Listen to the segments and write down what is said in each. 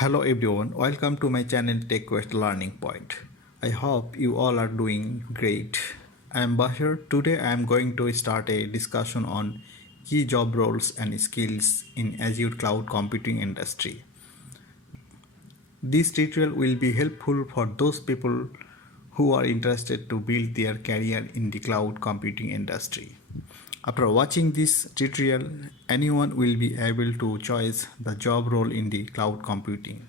Hello everyone, welcome to my channel Tech Quest Learning Point. I hope you all are doing great. I am Bashir. Today I am going to start a discussion on key job roles and skills in Azure Cloud Computing industry. This tutorial will be helpful for those people who are interested to build their career in the cloud computing industry. After watching this tutorial, anyone will be able to choose the job role in the cloud computing.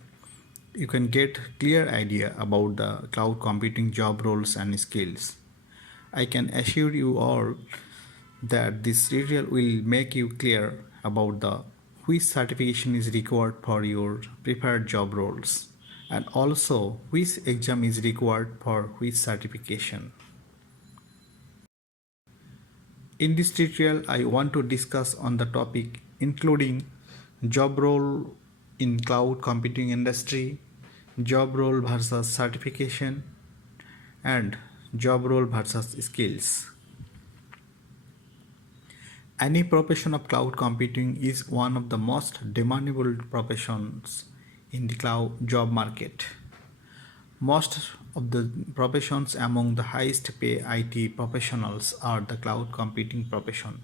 You can get clear idea about the cloud computing job roles and skills. I can assure you all that this tutorial will make you clear about the which certification is required for your preferred job roles and also which exam is required for which certification. In this tutorial, I want to discuss on the topic including job role in cloud computing industry, job role versus certification, and job role versus skills. Any profession of cloud computing is one of the most demandable professions in the cloud job market. Most of the professions among the highest pay IT professionals are the cloud computing profession.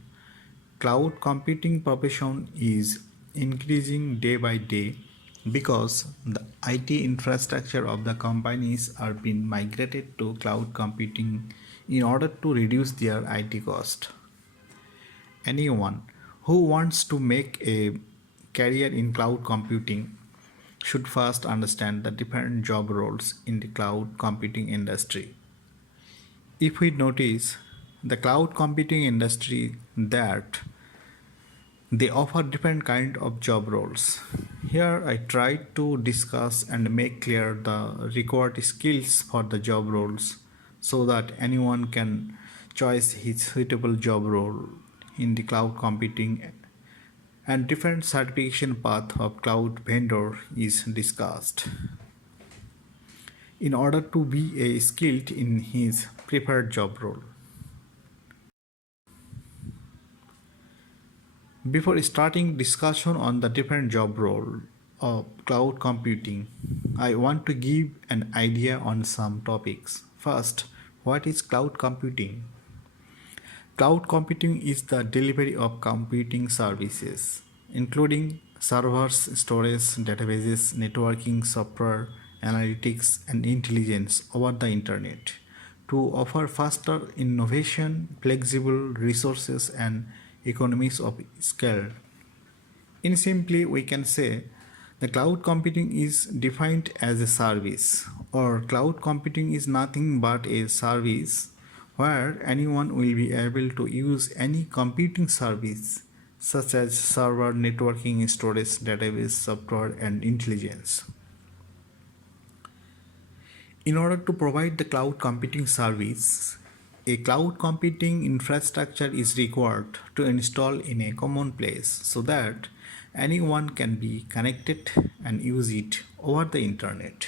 Cloud computing profession is increasing day by day because the IT infrastructure of the companies are being migrated to cloud computing in order to reduce their IT cost. Anyone who wants to make a career in cloud computing should first understand the different job roles in the cloud computing industry. If we notice the cloud computing industry that they offer different kind of job roles. Here I try to discuss and make clear the required skills for the job roles so that anyone can choose his suitable job role in the cloud computing, and different certification path of cloud vendor is discussed in order to be a skilled in his preferred job role. Before starting discussion on the different job role of cloud computing, I want to give an idea on some topics. First, what is cloud computing? Cloud computing is the delivery of computing services, including servers, storage, databases, networking, software, analytics, and intelligence over the internet to offer faster innovation, flexible resources, and economies of scale. In simply, we can say the cloud computing is defined as a service, or cloud computing is nothing but a service where anyone will be able to use any computing service such as server, networking, storage, database, software, and intelligence. In order to provide the cloud computing service, a cloud computing infrastructure is required to install in a common place so that anyone can be connected and use it over the internet.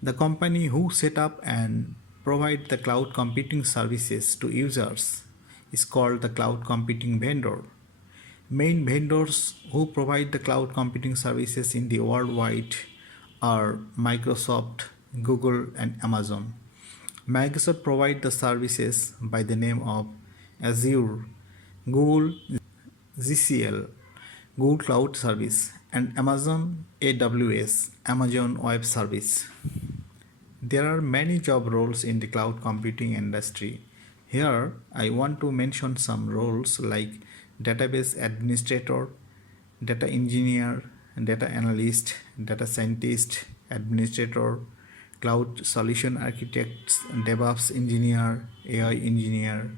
The company who set up and provide the cloud computing services to users is called the cloud computing vendor. Main vendors who provide the cloud computing services in the worldwide are Microsoft, Google, and Amazon. Microsoft provide the services by the name of Azure, Google GCL, Google Cloud Service, and Amazon AWS, Amazon Web Service. There are many job roles in the cloud computing industry. Here I want to mention some roles like Database Administrator, Data Engineer, Data Analyst, Data Scientist, Administrator, Cloud Solution Architects, DevOps Engineer, AI Engineer,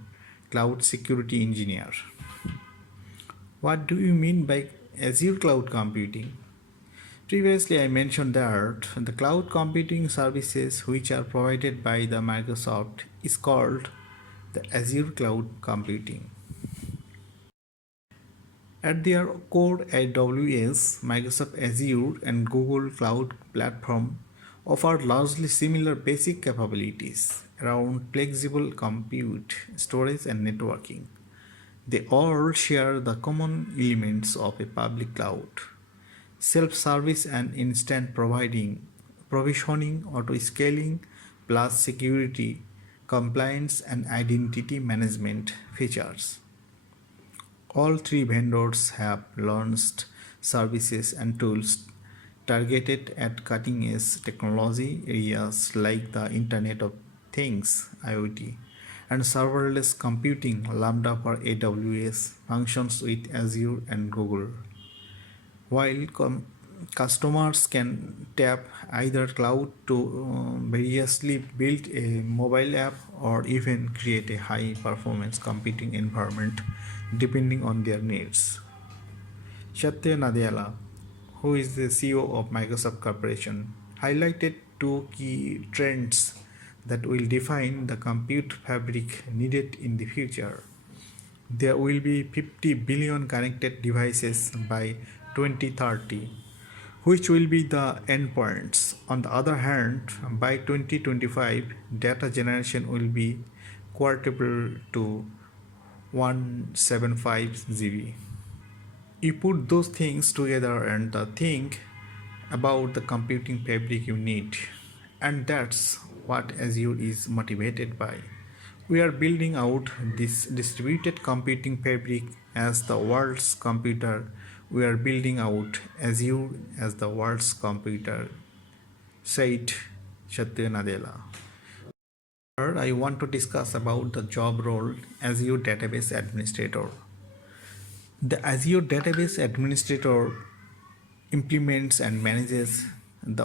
Cloud Security Engineer. What do you mean by Azure Cloud Computing? Previously, I mentioned that the cloud computing services which are provided by the Microsoft is called the Azure Cloud Computing. At their core, AWS, Microsoft Azure, and Google Cloud Platform offer largely similar basic capabilities around flexible compute, storage, and networking. They all share the common elements of a public cloud. self-service and instant provisioning, auto-scaling, plus security, compliance and identity management features. All three vendors have launched services and tools targeted at cutting-edge technology areas like the Internet of Things (IoT) and serverless computing. Lambda for AWS functions with Azure and Google, while customers can tap either cloud to variously build a mobile app or even create a high performance computing environment depending on their needs. Satya Nadella, who is the CEO of Microsoft Corporation, highlighted two key trends that will define the compute fabric needed in the future. There will be 50 billion connected devices by 2030, which will be the endpoints. On the other hand, by 2025, data generation will be quadruple to 175 GB. You put those things together and think about the computing fabric you need, and that's what Azure is motivated by. We are building out this distributed computing fabric as the world's computer. We are building out Azure as the world's computer, said Satya Nadella. Third, I want to discuss about the job role Azure Database Administrator. The Azure Database Administrator implements and manages the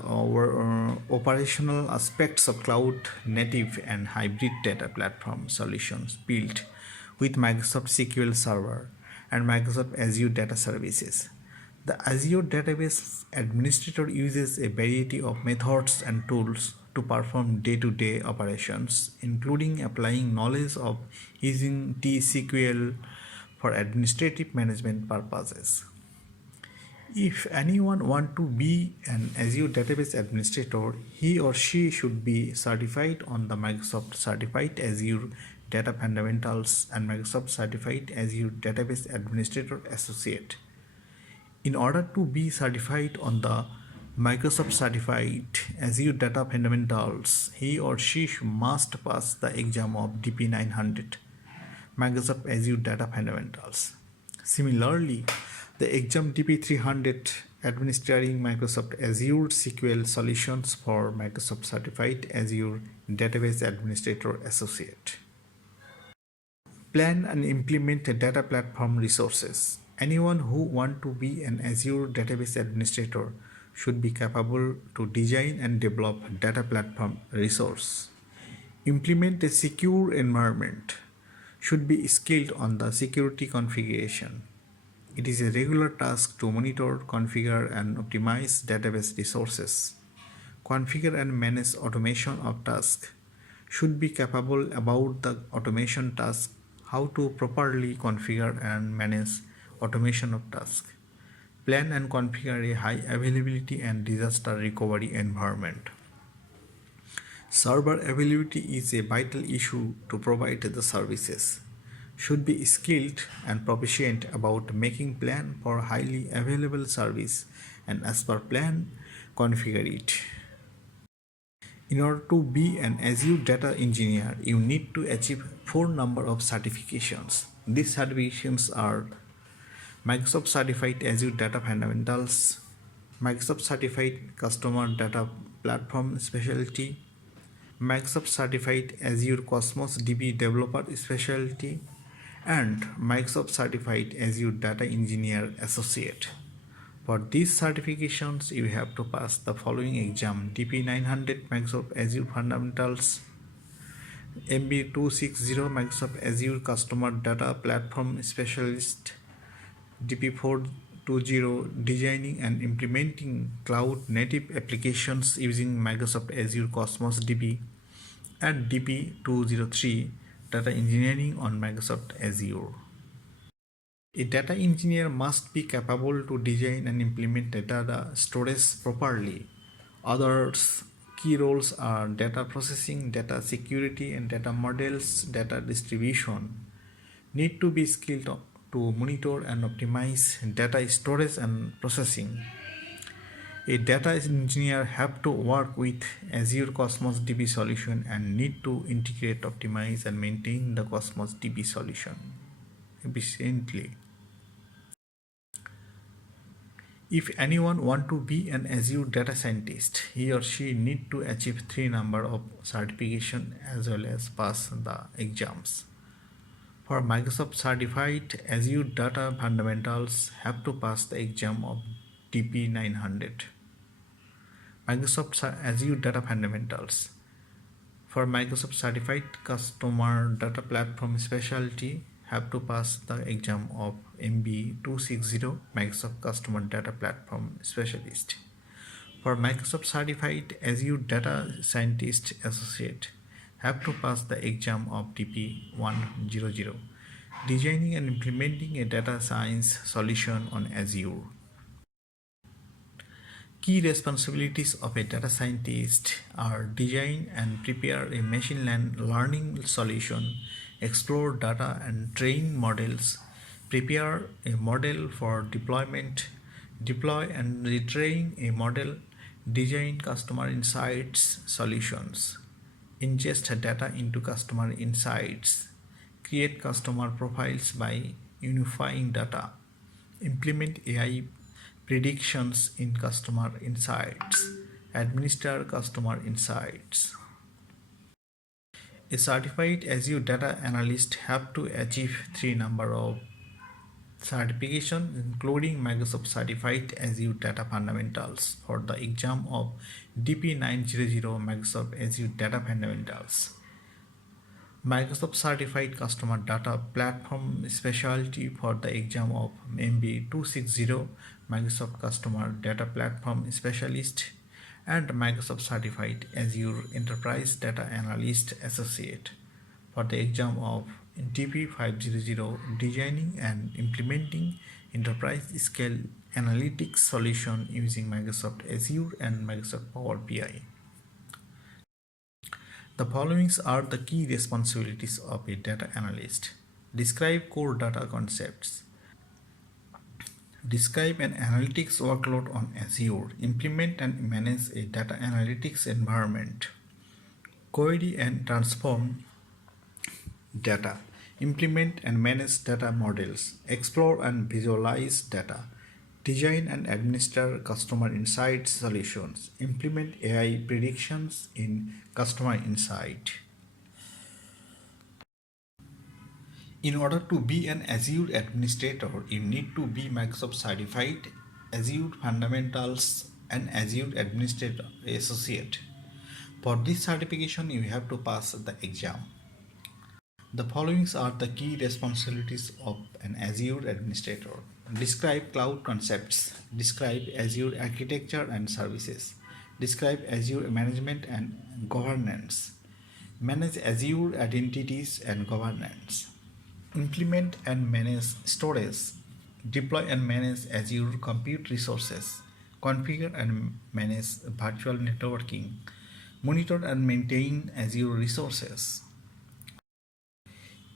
operational aspects of cloud native and hybrid data platform solutions built with Microsoft SQL Server and Microsoft Azure Data Services. The Azure Database Administrator uses a variety of methods and tools to perform day-to-day operations, including applying knowledge of using T-SQL for administrative management purposes. If anyone wants to be an Azure Database Administrator, he or she should be certified on the Microsoft Certified Azure Data Fundamentals and Microsoft Certified Azure Database Administrator Associate. In order to be certified on the Microsoft Certified Azure Data Fundamentals, he or she must pass the exam of DP 900, Microsoft Azure Data Fundamentals. Similarly, the exam DP 300, Administering Microsoft Azure SQL Solutions for Microsoft Certified Azure Database Administrator Associate. Plan and implement data platform resources. Anyone who wants to be an Azure Database Administrator should be capable to design and develop data platform resource. Implement a secure environment. Should be skilled on the security configuration. It is a regular task to monitor, configure, and optimize database resources. Configure and manage automation of tasks. Should be capable about the automation task, how to properly configure and manage automation of tasks. Plan and configure a high availability and disaster recovery environment. Server availability is a vital issue to provide the services. Should be skilled and proficient about making plan for highly available service and as per plan configure it. In order to be an Azure Data Engineer, you need to achieve 4 number of certifications. These certifications are Microsoft Certified Azure Data Fundamentals, Microsoft Certified Customer Data Platform Specialty, Microsoft Certified Azure Cosmos DB Developer Specialty, and Microsoft Certified Azure Data Engineer Associate. For these certifications, you have to pass the following exam: DP 900 Microsoft Azure Fundamentals, MB 260 Microsoft Azure Customer Data Platform Specialist, DP 420 Designing and Implementing Cloud Native Applications using Microsoft Azure Cosmos DB, and DP 203 Data Engineering on Microsoft Azure. A data engineer must be capable to design and implement data storage properly. Other key roles are data processing, data security, and data models. Data distribution need to be skilled to monitor and optimize data storage and processing. A data engineer have to work with Azure Cosmos DB solution and need to integrate, optimize, and maintain the Cosmos DB solution efficiently. If anyone want to be an Azure data scientist, he or she need to achieve 3 number of certification as well as pass the exams. For Microsoft Certified Azure Data Fundamentals, have to pass the exam of DP 900. Microsoft Azure Data Fundamentals. For Microsoft Certified Customer Data Platform Specialty, have to pass the exam of MB 260 Microsoft Customer Data Platform Specialist. For Microsoft Certified Azure Data Scientist Associate, have to pass the exam of DP 100, Designing and Implementing a Data Science Solution on Azure. Key responsibilities of a data scientist are design and prepare a machine learning solution, explore data and train models, prepare a model for deployment, deploy and retrain a model, design customer insights solutions, ingest data into customer insights, create customer profiles by unifying data, implement AI predictions in customer insights, administer customer insights. A certified Azure data analyst have to achieve 3 number of certifications including Microsoft Certified Azure Data Fundamentals for the exam of DP 900 Microsoft Azure Data Fundamentals. Microsoft Certified Customer Data Platform Specialty for the exam of MB 260 Microsoft Customer Data Platform Specialist and Microsoft Certified Azure Enterprise Data Analyst Associate for the exam of DP 500 Designing and Implementing Enterprise Scale Analytics Solution using Microsoft Azure and Microsoft Power BI. The following are the key responsibilities of a data analyst. Describe core data concepts. Describe an analytics workload on Azure. Implement and manage a data analytics environment. Query and transform data. Implement and manage data models. Explore and visualize data. Design and administer customer insight solutions. Implement AI predictions in customer insight. In order to be an Azure administrator, you need to be Microsoft Certified Azure Fundamentals and Azure Administrator Associate. For this certification, you have to pass the exam. The following are the key responsibilities of an Azure administrator. Describe cloud concepts. Describe Azure architecture and services. Describe Azure management and governance. Manage Azure identities and governance. Implement and manage storage. Deploy and manage Azure compute resources. Configure and manage virtual networking. Monitor and maintain Azure resources.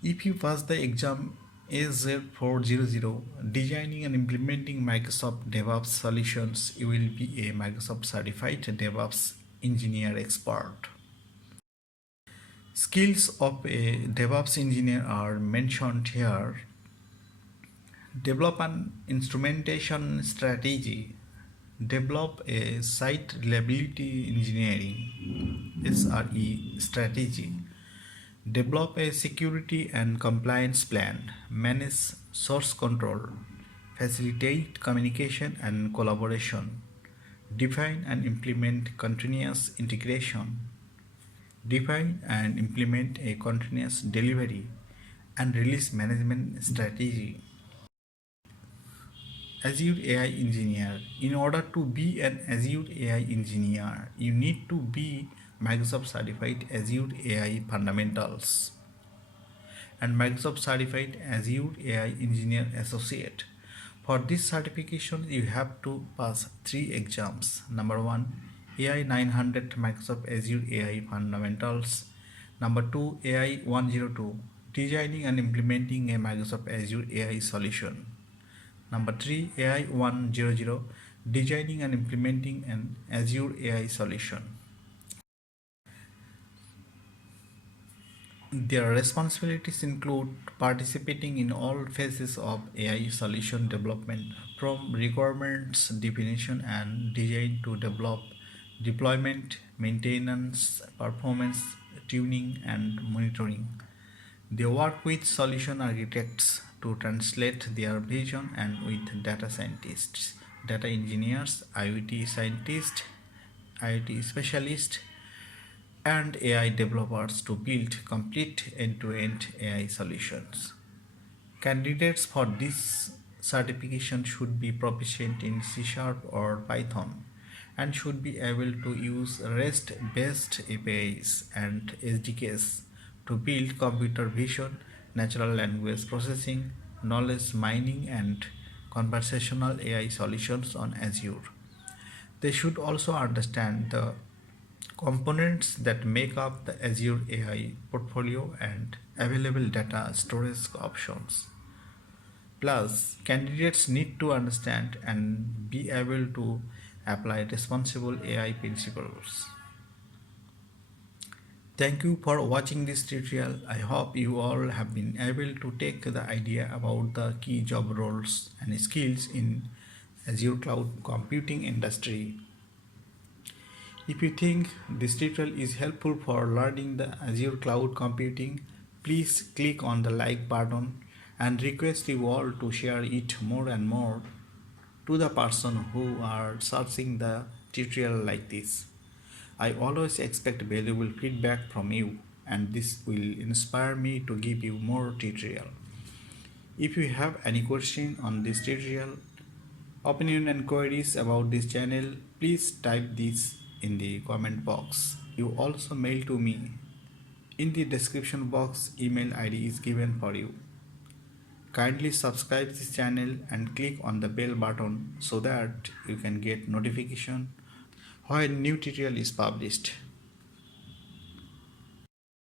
If you pass the exam Azure 400 Designing and Implementing Microsoft DevOps Solutions, you will be a Microsoft Certified DevOps Engineer expert. Skills of a DevOps engineer are mentioned here. Develop an instrumentation strategy. Develop a site reliability engineering SRE strategy. Develop a security and compliance plan. Manage source control. Facilitate communication and collaboration. Define and implement continuous integration. Define and implement a continuous delivery and release management strategy. Azure AI Engineer. In order to be an Azure AI Engineer, you need to be Microsoft Certified Azure AI Fundamentals and Microsoft Certified Azure AI Engineer Associate. For this certification, you have to pass 3 exams. Number 1, AI 900 Microsoft Azure AI Fundamentals. Number 2, AI 102 Designing and Implementing a Microsoft Azure AI Solution. Number 3, AI 100 designing and implementing an Azure AI solution. Their responsibilities include participating in all phases of AI solution development, from requirements definition and design to deployment, maintenance, performance tuning, and monitoring. They work with solution architects to translate their vision and with data scientists, data engineers, IoT scientists, IoT specialists, and AI developers to build complete end-to-end AI solutions. Candidates for this certification should be proficient in C Sharp or Python and should be able to use REST based APIs and SDKs to build computer vision, natural language processing, knowledge mining, and conversational AI solutions on Azure. They should also understand the components that make up the Azure AI portfolio and available data storage options. Plus, candidates need to understand and be able to apply responsible AI principles. Thank you for watching this tutorial. I hope you all have been able to take the idea about the key job roles and skills in Azure Cloud Computing industry. If you think this tutorial is helpful for learning the Azure Cloud Computing, please click on the like button and request you all to share it more and more to the person who are searching the tutorial like this. I always expect valuable feedback from you, and this will inspire me to give you more tutorial. If you have any question on this tutorial, opinion and queries about this channel, please type this in the comment box. You also mail to me. In the description box, email ID is given for you. Kindly subscribe this channel and click on the bell button so that you can get notification when new tutorial is published.